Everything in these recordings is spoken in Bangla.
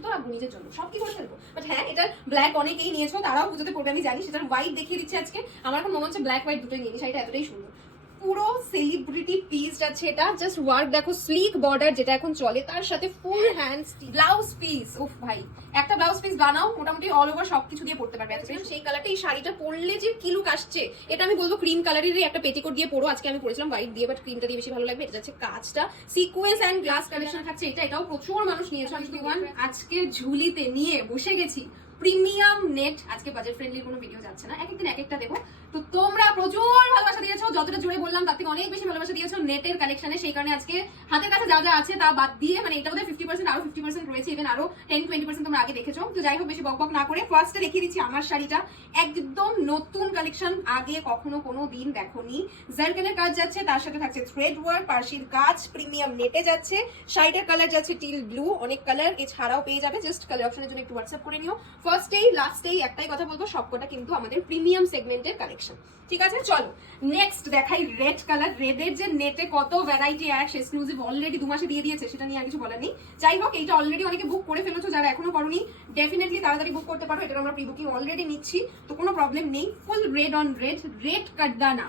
কিছু তো রাখবো নিজের জন্য, সব কি করে ফেলবো। বাট হ্যাঁ, এটার ব্ল্যাক অনেকেই নিয়েছো, তারাও পুজোতে পড়বে আমি জানি। সেটার হোয়াইট দেখিয়ে দিচ্ছি আজকে। আমার এখন মনে হচ্ছে ব্ল্যাক হোয়াইট দুটোই নিয়ে নিই, শাড়িটা এতটাই সুন্দর। পুরো সেলিব্রিটি পিস যাচ্ছে এটা, জাস্ট ওয়ার্ক দেখো, স্লিক বর্ডার যেটা এখন চলে, তার সাথে ফুল হ্যান্ড ব্লাউজ পিস। উফ ভাই, একটা ব্লাউজ পিস বানাও মোটামুটি অল ওভার সবকিছু দিয়ে পড়তে পারবে। সেই কালারটা, এই শাড়িটা পরলে যে কি লুক আসছে, এটা আমি বলবো ক্রিম কালারেরই একটা পেটিকোট দিয়ে পরো। আজকে আমি পরেছিলাম হোয়াইট দিয়ে, বাট ক্রিমটা দিয়ে বেশি ভালো লাগবে। এটা যাচ্ছে কাজটা সিকোয়েন্স এন্ড গ্লাস কালেকশন থাকছে এটা, এটাও প্রচুর মানুষ নিয়েছে। আজকে ঝুলিতে নিয়ে বসে গেছি প্রিমিয়াম নেট। আজকে বাজেট ফ্রেন্ডলি কোনো ভিডিও যাচ্ছে না, এক একদিন এক একটা দেবো। তো তোমরা প্রচুর ভালোবাসা দিয়েছো, যতটা জোরে বললাম তার থেকে অনেক বেশি ভালোবাসা দিয়েছো নেটের কালেকশনে। সেই কারণে আজকে হাতের কাছে যা যা আছে তা বাদ দিয়ে, মানে এটা বোধহয় 50%, আরো 50% রয়েছে, ইভেন আরো 10-20% তোমরা আগে দেখেছো। তো যাই হোক, বেশি বকবক না করে ফার্স্টে দেখিয়ে দিচ্ছি আমার শাড়িটা। একদম নতুন কালেকশন, আগে কখনো কোনো দিন দেখোনি। জারকানের কাজ যাচ্ছে, তার সাথে থাকছে থ্রেড ওয়ার্ক, পার্সির কাজ, প্রিমিয়াম নেটে যাচ্ছে। শাড়িটার কালার যাচ্ছে টিল ব্লু, অনেক কালার এছাড়াও পেয়ে যাবে। জাস্ট কালার অপশনের জন্য একটু হোয়াটসঅ্যাপ করে নিও। ফার্স্টেই লাস্টেই একটাই কথা বলবো, সবকটা কিন্তু আমাদের প্রিমিয়াম সেগমেন্টের কালেকশন। ঠিক আছে, চলো নেক্সট দেখাই রেড কালার। রেডের যে নেটে কত ভ্যারাইটি অ্যাশ এক্সক্লুসিভ অলরেডি 2 মাসে দিয়ে দিয়েছে, সেটা নিয়ে আর কিছু বলার নেই। যাই হোক, এইটা অলরেডি অনেকে বুক করে ফেলেছো, যারা এখনো করোনি ডেফিনেটলি তাড়াতাড়ি বুক করতে পারো। এটা আমরা প্রি বুকিং অলরেডি নিচ্ছি, তো কোনো প্রবলেম নেই। Full red on red, red কাটদানা,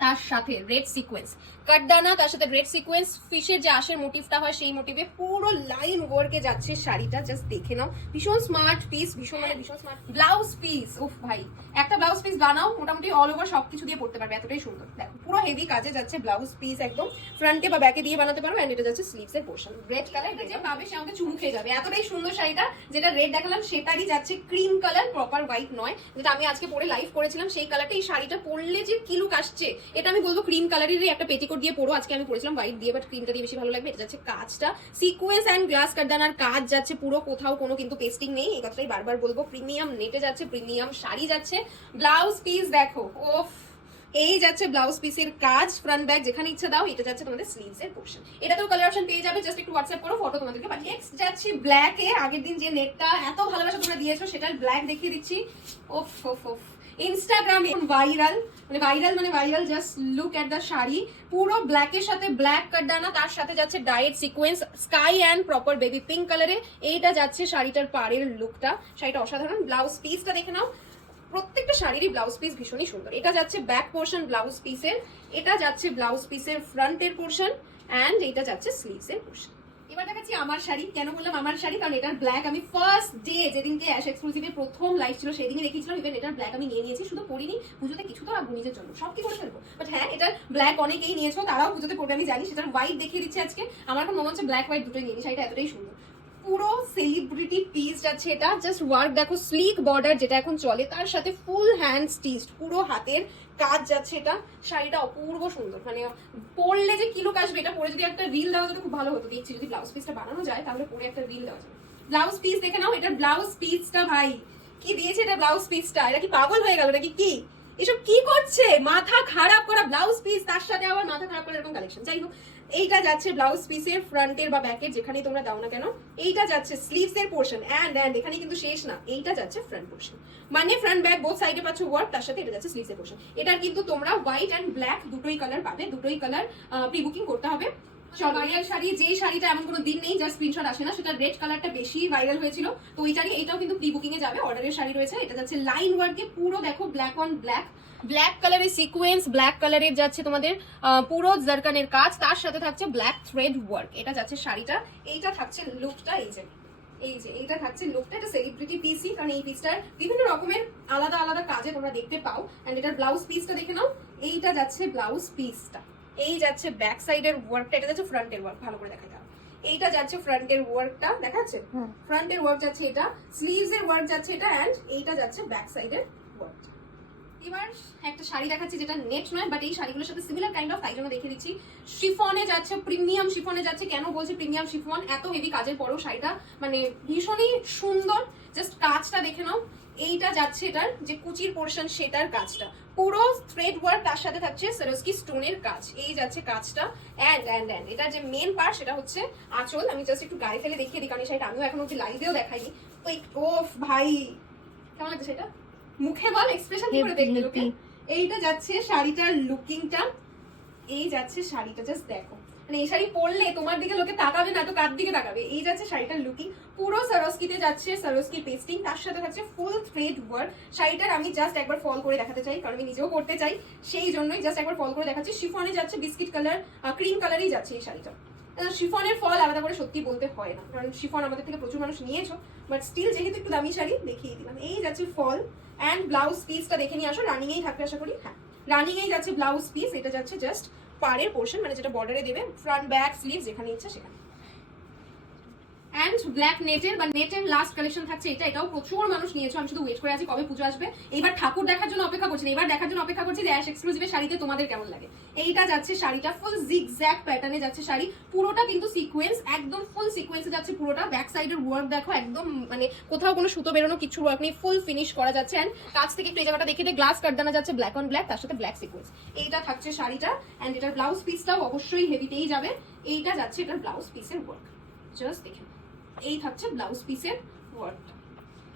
তার সাথে রেড সিকোয়েন্স কাটদানা, তার সাথে রেড সিকোয়েন্স ফিশের যে আশের মোটিভটা হয় সেই মোটিভে পুরো লাইন ওয়ার্কে যাচ্ছে শাড়িটা। জাস্ট দেখে নাও, ভীষণ স্মার্ট পিস, ভীষণ মানে ভীষণ স্মার্ট ব্লাউজ পিস। উফ ভাই, একটা ব্লাউজ পিস বানাও মোটামুটি অল ওভার সবকিছু দিয়ে পড়তে পারবে, এতটাই সুন্দর। দেখো পুরো হেভি কাজে যাচ্ছে ব্লাউজ পিস, একদম ফ্রন্টে বা ব্যাকে দিয়ে বানাতে পারো। এন্ড এটা যাচ্ছে স্লিভস এর পোর্শন। রেড কালার যে পাবে সে আমাকে চুমু খেয়ে যাবে, এতটাই সুন্দর শাড়িটা। যেটা রেড দেখালাম সেটারই যাচ্ছে ক্রিম কালার, প্রপার হোয়াইট নয়, যেটা আমি আজকে পরে লাইভ করেছিলাম সেই কালারটা। এই শাড়িটা পরলে যে কি লুক আসছে, এটা আমি বলবো ক্রিম কালারেরই একটা পেটিকোট দিয়ে পরো। আজকে আমি পরেছিলাম হোয়াইট দিয়ে, বাট ক্রিমটা দিয়ে বেশি ভালো লাগবে। এটা যাচ্ছে কাজটা সিকোয়েন্স এন্ড গ্লাস কাটদানার কাজ যাচ্ছে পুরো, কোথাও কোনো কিন্তু পেস্টিং নেই, এই কথাটাই বারবার বলবো। প্রিমিয়াম নেটে যাচ্ছে, প্রিমিয়াম শাড়ি যাচ্ছে। ব্লাউজ পিস দেখো, ওফ, এই যাচ্ছে ব্লাউজ পিসের কাজ, ফ্রন্ট ব্যাক যেখানে ইচ্ছা দাও। এটা যাচ্ছে তোমাদের স্লিভস এর পোর্শন। এটাতেও কালার অপশন পেয়ে যাবে, জাস্ট একটু হোয়াটসঅ্যাপ করো, ফটো তোমাদেরকে পাঠিয়ে। নেক্সট যাচ্ছে ব্ল্যাক এ। আগের দিন যে নেটটা এত ভালোবাসা তোমরা দিয়েছো সেটার ব্ল্যাক দেখিয়ে দিচ্ছি। ওফ ওফ ওফ, ইনস্টাগ্রামে ভাইরাল, মানে viral. Just look at the sari, পুরো ব্ল্যাকের সাথে ব্ল্যাক কাটদানা, তার সাথে যাচ্ছে diet sequence sky and proper baby pink কালারে। এইটা যাচ্ছে শাড়িটার পাড়ের লুকটা, শাড়িটা অসাধারণ। ব্লাউজ পিসটা দেখে নাও, প্রত্যেকটা শাড়িরই ব্লাউজ পিস ভীষণই সুন্দর। এটা যাচ্ছে ব্যাক পোর্শন ব্লাউজ পিসের, এটা যাচ্ছে ব্লাউজ পিসের ফ্রন্টের পোর্শন, অ্যান্ড এটা যাচ্ছে স্লিভস এর পোর্শন। এবার দেখাচ্ছি আমার শাড়ি। কেন বললাম আমার শাড়ি, কারণ এটার ব্ল্যাক আমি ফার্স্ট ডে যেদিনকে অ্যাশ এক্সক্লুসিভে প্রথম লাইভ ছিল সেদিনই দেখিয়েছিলাম। ইভেন এটার ব্ল্যাক আমি নিয়ে নিয়েছি, শুধু পরিনি, পুজোতে কিছু তো রাখবো নিজের জন্য, সব কি করে ফেলবো। বাট হ্যাঁ, এটার ব্ল্যাক অনেকেই নিয়েছো, তারাও পুজোতে পড়বে আমি জানি। সেটার হোয়াইট দেখিয়ে দিচ্ছি আজকে। আমার এখন মনে হচ্ছে ব্ল্যাক হোয়াইট দুটোই নিয়ে নিই, শাড়িটা এতটাই সুন্দর। পুরো সেলিব্রিটি পিস যাচ্ছে এটা, জাস্ট ওয়ার্ক দেখো, স্লিক বর্ডার যেটা এখন চলে, তার সাথে ফুল হ্যান্ড স্টিচড, পুরো হাতের কাজ যাচ্ছে এটা। শাড়িটা অপূর্ব সুন্দর, মানে পরলে যে কি লুক আসবে, এটা পরে যদি একটা রিল দেওয়া যেত খুব ভালো হতো। দেখছি যদি ব্লাউজ পিসটা বানানো যায় তাহলে পরে একটা রিল দেওয়া যাবে। ব্লাউজ পিস দেখে নাও, এটা ব্লাউজ পিসটা ভাই কি দিয়েছে, এটা ব্লাউজ পিসটা। এটা কি পাগল হয়ে গেল নাকি কি, এসব কি করছে, মাথা খারাপ করা ব্লাউজ পিস, তার সাথে আবার মাথা খারাপ করা এরকম কালেকশন। যাই হোক, এইটা যাচ্ছে ব্লাউজ পিসের ফ্রন্টের বা ব্যাকের যেখানেই তোমরা দাও না কেন। এইটা যাচ্ছে স্লিভস এর পোর্শন, এন্ড এখানে কিন্তু শেষ না, এইটা যাচ্ছে ফ্রন্ট পোর্শন, মানে ফ্রন্ট ব্যাক বোথ সাইডে পাচ্ছ ওয়ার্ক, তার সাথে এটা যাচ্ছে স্লিভস এর পোর্শন। এটার কিন্তু তোমরা হোয়াইট এন্ড ব্ল্যাক দুটোই কালার পাবে, দুটোই কালার প্রি বুকিং করতে হবে। ভাইরাল শাড়ি, যে শাড়িটা এমন কোনো দিন নেই যার স্ক্রিনশট আসে না, সেটা রেড কালারটা বেশি ভাইরাল হয়েছিল। তো ওইটারই এইটাও কিন্তু প্রি বুকিং এ যাবে, অর্ডারের শাড়ি রয়েছে। এটা যাচ্ছে লাইন ওয়ার্কে পুরো, দেখো ব্ল্যাক অন ব্ল্যাক, ব্ল্যাক কালারের সিকোয়েন্স, ব্ল্যাক কালারের যাচ্ছে তোমাদের পুরো জারকানের কাজ, তার সাথে থাকছে ব্ল্যাক থ্রেড ওয়ার্ক। এটা যাচ্ছে শাড়িটা, এইটা থাকছে লুকটা, এই যে এইটা থাকছে লুকটা। এটা সেলিব্রিটি পিসই, কারণ এই পিসটার বিভিন্ন রকমের আলাদা আলাদা কাজে তোমরা দেখতে পাও। এন্ড এটার ব্লাউজ পিসটা দেখে নাও, এইটা যাচ্ছে ব্লাউজ পিসটা, এই যাচ্ছে ব্যাক সাইডের ওয়ার্কটা, এটা যাচ্ছে ফ্রন্টের ওয়ার্ক, ভালো করে দেখা যাবে। এইটা যাচ্ছে ফ্রন্টের ওয়ার্কটা, দেখা যাচ্ছে ফ্রন্টের ওয়ার্ক যাচ্ছে এটা, স্লিভস এর ওয়ার্ক যাচ্ছে এটা, এন্ড এইটা যাচ্ছে ব্যাক সাইডের ওয়ার্ক। এবার একটা শাড়ি দেখাচ্ছি যেটা নেট নয়, বাট এই শাড়িগুলোর সাথে সিমিলার কাইন্ড অফ, তাই জন্য দেখিয়ে দিচ্ছি। শিফনে যাচ্ছে, প্রিমিয়াম শিফনে যাচ্ছে। কেন বলছি প্রিমিয়াম শিফন, এত হেভি কাজের পরেও শাড়িটা মানে ভীষণই সুন্দর। জাস্ট কাজটা দেখে নাও, এইটা যাচ্ছে এটার যে কুচির পোর্শন সেটার কাজটা, পুরো থ্রেড ওয়ার্ক, তার সাথে থাকছে সরস্কি স্টোনের কাজ। এই যাচ্ছে কাজটা, এন্ড এটার যে মেন পার্ট সেটা হচ্ছে আঁচল। আমি জাস্ট একটু গায়ে ফেলে দেখিয়ে দিই, কারণ এই শাড়িটা আমিও এখন অব্দি লাইভেও দেখাইনি। ওফ ভাই, কেমন লাগছে সেটা, মুখে বল এক্সপ্রেশন কি করে দেখলে লোকে। এইটা যাচ্ছে শাড়িটার লুকিংটা, এই যাচ্ছে শাড়িটা, জাস্ট দেখো মানে এই শাড়ি পরলে তোমার দিকে লোকে তাকাবে না তো কার দিকে তাকাবে। এই যাচ্ছে শাড়িটার লুকিং, পুরো সারস্কিতে যাচ্ছে, সারস্কি পেস্টিং, তার সাথে থাকছে ফুল থ্রেড ওয়ার্ক। শাড়িটার আমি জাস্ট একবার ফল করে দেখাতে চাই, কারণ আমি নিজেও করতে চাই, সেই জন্যই জাস্ট একবার ফল করে দেখাচ্ছি। শিফনে যাচ্ছে বিস্কিট কালার, ক্রিম কালারই যাচ্ছে এই শাড়িটা। শিফনের ফল আলাদা করে সত্যি বলতে হয় না, কারণ শিফন আমাদের থেকে প্রচুর মানুষ নিয়েছো, বাট স্টিল যেহেতু একটু দামি শাড়ি দেখিয়ে দিলাম। এই যাচ্ছে ফল অ্যান্ড ব্লাউজ পিসটা দেখে নিয়ে আসো, রানিং এই থাকবে আশা করি। হ্যাঁ, রানিং এই যাচ্ছে ব্লাউজ পিস, এটা যাচ্ছে জাস্ট পাড়ের পোর্শন, মানে যেটা বর্ডারে দেবে, ফ্রন্ট ব্যাক স্লিভ যেখানে ইচ্ছা সেখানে। অ্যান্ড ব্ল্যাক নেটের বা নেটের লাস্ট কালেকশন থাকছে এটা, এটাও প্রচুর মানুষ নিয়েছো, আমি শুধু ওয়েট করে আছি কবে পুজো আসবে। এইবার ঠাকুর দেখার জন্য অপেক্ষা করছি, এবার দেখার জন্য অপেক্ষা করছি যে অ্যাশ এক্সক্লুসিভের শাড়িতে তোমাদের কেমন লাগে। এইটা যাচ্ছে শাড়িটা ফুল জিগজ্যাগ প্যাটার্নে যাচ্ছে শাড়ি, পুরোটা কিন্তু সিকোয়েন্স, একদম ফুল সিকোয়েন্সে যাচ্ছে পুরোটা। ব্যাক সাইডের ওয়ার্ক দেখো, একদম মানে কোথাও কোনো সুতো বেরোনো কিছু ওয়ার্ক নেই, ফুল ফিনিশ করা যাচ্ছে। অ্যান্ড কাছ থেকে একটু এই জায়গাটা দেখে দিয়ে গ্লাস কাটদানা যাচ্ছে ব্ল্যাক অন ব্ল্যাক, তার সাথে ব্ল্যাক সিকোয়েন্স। এইটা থাকছে শাড়িটা, অ্যান্ড এটার ব্লাউজ পিসটাও অবশ্যই হেভিতেই যাবে। এইটা যাচ্ছে এটার ব্লাউজ পিসের ওয়ার্ক, জাস্ট দেখে এই থাকছে ব্লাউজ পিসের ওয়ার্কটা।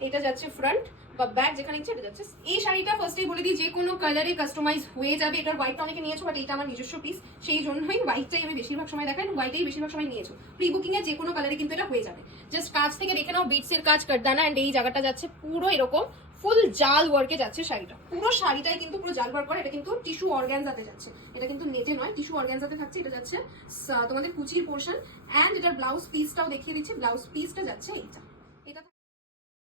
এটা যাচ্ছে ফ্রন্ট বা ব্যাক যেখানে ইচ্ছে এটা যাচ্ছে। এই শাড়িটা ফার্স্টেই বলে দিই যে কোনো কালারে কাস্টমাইজ হয়ে যাবে। এটার হোয়াইটটা অনেকে নিয়েছো, বাট এটা আমার নিজস্ব পিস, সেই জন্যই হোয়াইটটাই আমি বেশিরভাগ সময় দেখাই, হোয়াইটেই বেশিরভাগ সময় নিয়েছো। প্রি বুকিং এ যে কোনো কালারে কিন্তু এটা হয়ে যাবে। জাস্ট কাজ থেকে দেখে নাও, বিটস এর কাজ, কাটদানা, এন্ড এই জায়গাটা যাচ্ছে পুরো এরকম ফুল জাল ওয়ার্কে যাচ্ছে শাড়িটা। পুরো শাড়িটাই কিন্তু পুরো জাল ওয়ার্ক করা। এটা কিন্তু টিস্যু অর্গানজাতে যাচ্ছে, এটা কিন্তু নেটে নয়, টিস্যু অর্গানজাতে থাকছে। এটা যাচ্ছে তোমাদের কুচির পোর্শন, অ্যান্ড এটার ব্লাউজ পিসটাও দেখিয়ে দিচ্ছি। ব্লাউজ পিসটা যাচ্ছে এইটা,